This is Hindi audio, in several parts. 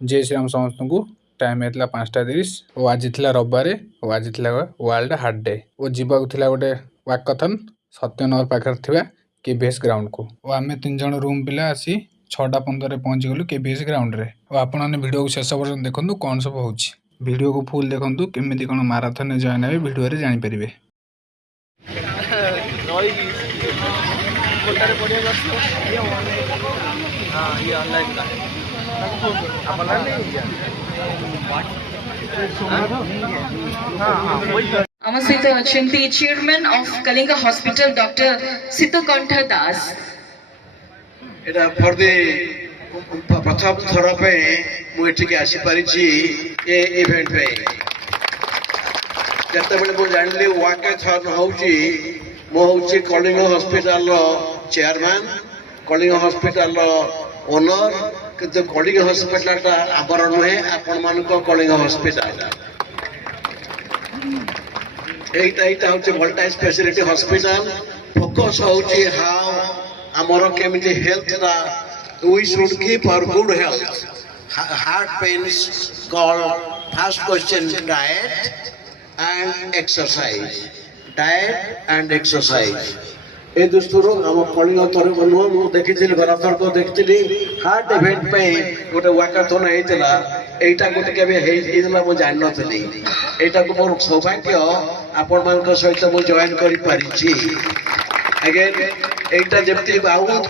जय श्री राम समस्त को टाइम होता 5:30 और आज थी रविवार और आज थी वर्ल्ड हार्ट डे और जीवाक गोटे वाकथन सत्यनगर पाखे थी केभीएस ग्राउंड को और आम 3 जन रूम पिला आसी 6:15 पहुंची गलु केभीएस ग्राउंड रे और आपने वीडियो को शेष पर्यटन देखो कौन सब हो वीडियो को फुल देखो केमी कौन माराथन जॉइन हे वीडियो रे जानीपर आम सहित अच्छे chairman of Kalinga hospital doctor Sitakantha Das for the प्रथम थर पे मुझे आसीपारी ये इवेंट पे जिते जानी वाकाथन हूँ Kalinga hospital chairman Kalinga hospital owner किंतु कलिंग हॉस्पिटल आमर नुहे आपण मान कलिंग हॉस्पिटल यहाँ हूँ मल्टी स्पेशलिटी हॉस्पिटल फोकस हूँ हाउ आमर केमी health we should keep our good health heart pains call first question diet and exercise ए दृष्टि आम कलिंग तरफ नुह मुझे देखी गलाथर को देखी हार्ट इवेंट पे गोटे वाकाथन होता यहीटा गोटे केला मुझे जान नी यहाँ को मोर सौभाग्य आपण मान सहित मुझे जॉइन करी अगेन यहाँ जमी बहुत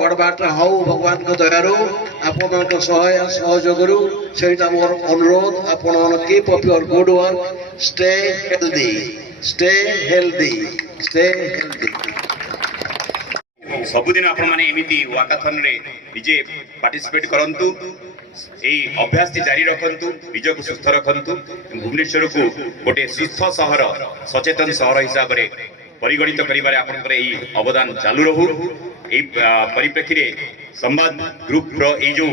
बड़ बाट हूँ भगवान को दयारू आपण सहयोग से मोर अनुरोध आपण keep up your good work stay healthy सबुदिन आपण माने एमिति वाकाथन रे निजे पार्टिसिपेट करंतु एई अभ्यास जारी रखंतु निज को सुस्थ रखंतु भुवनेश्वर को गोटे सुस्थ सहर सचेतन सहर हिसाब रे परिगणित करिबारे आपनकर एई अवदान चालू रहू एई परिप्रेक्षी रे संवाद ग्रुप रो एई जो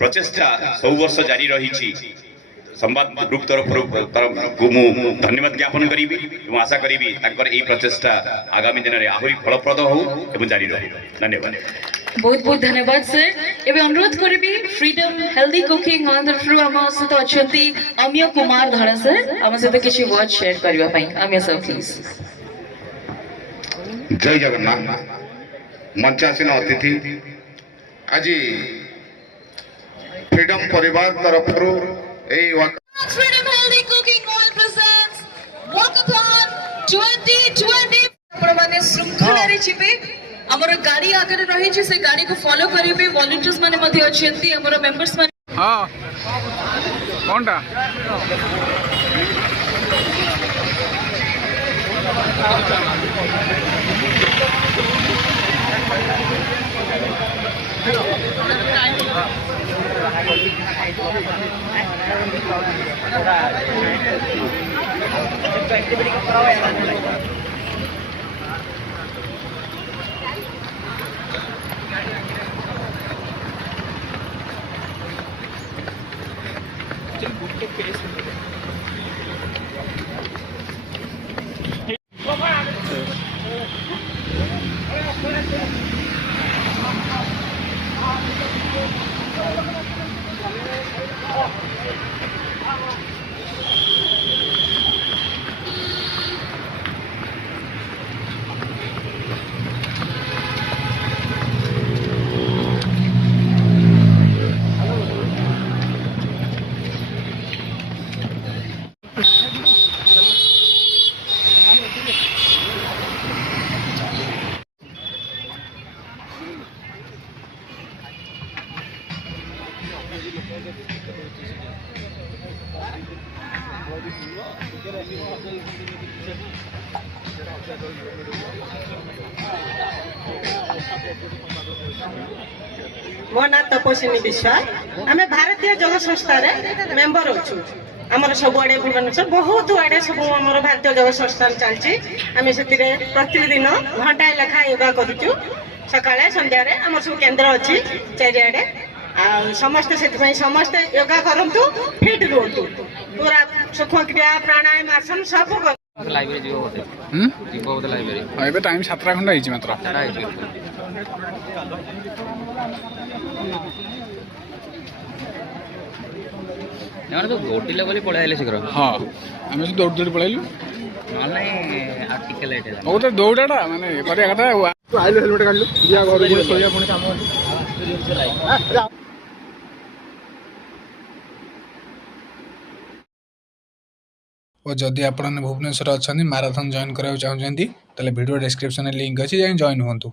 प्रचेष्टा सब वर्ष जारी रही संवाद ग्रुप तरफ को धन्यवाद ज्ञापन करी आशा करी यही प्रचेषा आगामी दिन में आहरी फलप्रद हो जारी रही धन्यवाद बहुत बहुत धन्यवाद सर एवं अनुरोध करी freedom healthy cooking on the through आम सहित अच्छा अमिय कुमार धड़ा सर आम सहित किसी वर्ड शेयर करने अमिय सर प्लीज जय जगन्नाथ मंचासीन अतिथि आज फ्रीडम परिवार तरफ Freedom Healthy Cooking Oil presents Walkathon 2020 प्रमाणे श्रृंखला रे छिबे हमर गाड़ी आगे रही छै से गाड़ी को फॉलो करिबे वॉलंटियर्स माने मध्ये अछंती हमर मेंबर्स माने हां कोनटा मो ना तपस्विनी विश्वास आम भारतीय जल संस्था मेम्बर अच्छु आमर सबुआड़े भुवनेश्वर बहुत आड़े सब आम भारतीय जल संस्था चलती आम से प्रतिदिन घंटाए लेखा योगा करूँ सकाଳେ ସନ୍ଧ୍ୟାରେ ଆମର ସବୁ କେନ୍ଦ୍ର ଅଛି ଚାରିଆଡ଼େ ଆଉ ସମସ୍ତେ ସେଥିପାଇଁ ସମସ୍ତେ योगा କରନ୍ତୁ ଫିଟ୍ ରୁହନ୍ତୁ ପୁରା ସୁଖ କ୍ରିୟା ପ୍ରାଣାୟାମ ଆସନ ସବୁ लाइब्रेरी जीव बोते जीव बोते लाइब्रेरी एबे टाइम 7 घंटा हिची मात्र ଏମାନେ ତ ଦୌଡ଼ିଲେ ବୋଲି ପଳେଇ ଆଇଲେ ଶୀଘ୍ର ହଁ ଆମେ ତ ଦୌଡ଼ି ଦୌଡ଼ି ପଳେଇଲୁ ନହେଲେ ଆଉ ଟିକେ ଲେଟ୍ ହେଲା ବହୁତ ଦୌଡ଼ାଟା ମାନେ କରିବା କଥା ଆଇଲୁ ହେଲମେଟ୍ କାଢିଲୁ ଯିବା ଘରକୁ ଶୋଇବା ପୁଣି କାମ ଅଛି ଓ ଯଦି ଆପଣମାନେ ଭୁବନେଶ୍ୱର ଅଛନ୍ତି ମାରାଥନ୍ ଜଏନ୍ କରିବାକୁ ଚାହୁଁଛନ୍ତି ତାହେଲେ ଭିଡ଼ିଓ ଡେସ୍କ୍ରିପ୍ସନରେ ଲିଙ୍କ୍ ଅଛି ଯାଇ ଜଏନ୍ ହୁଅନ୍ତୁ।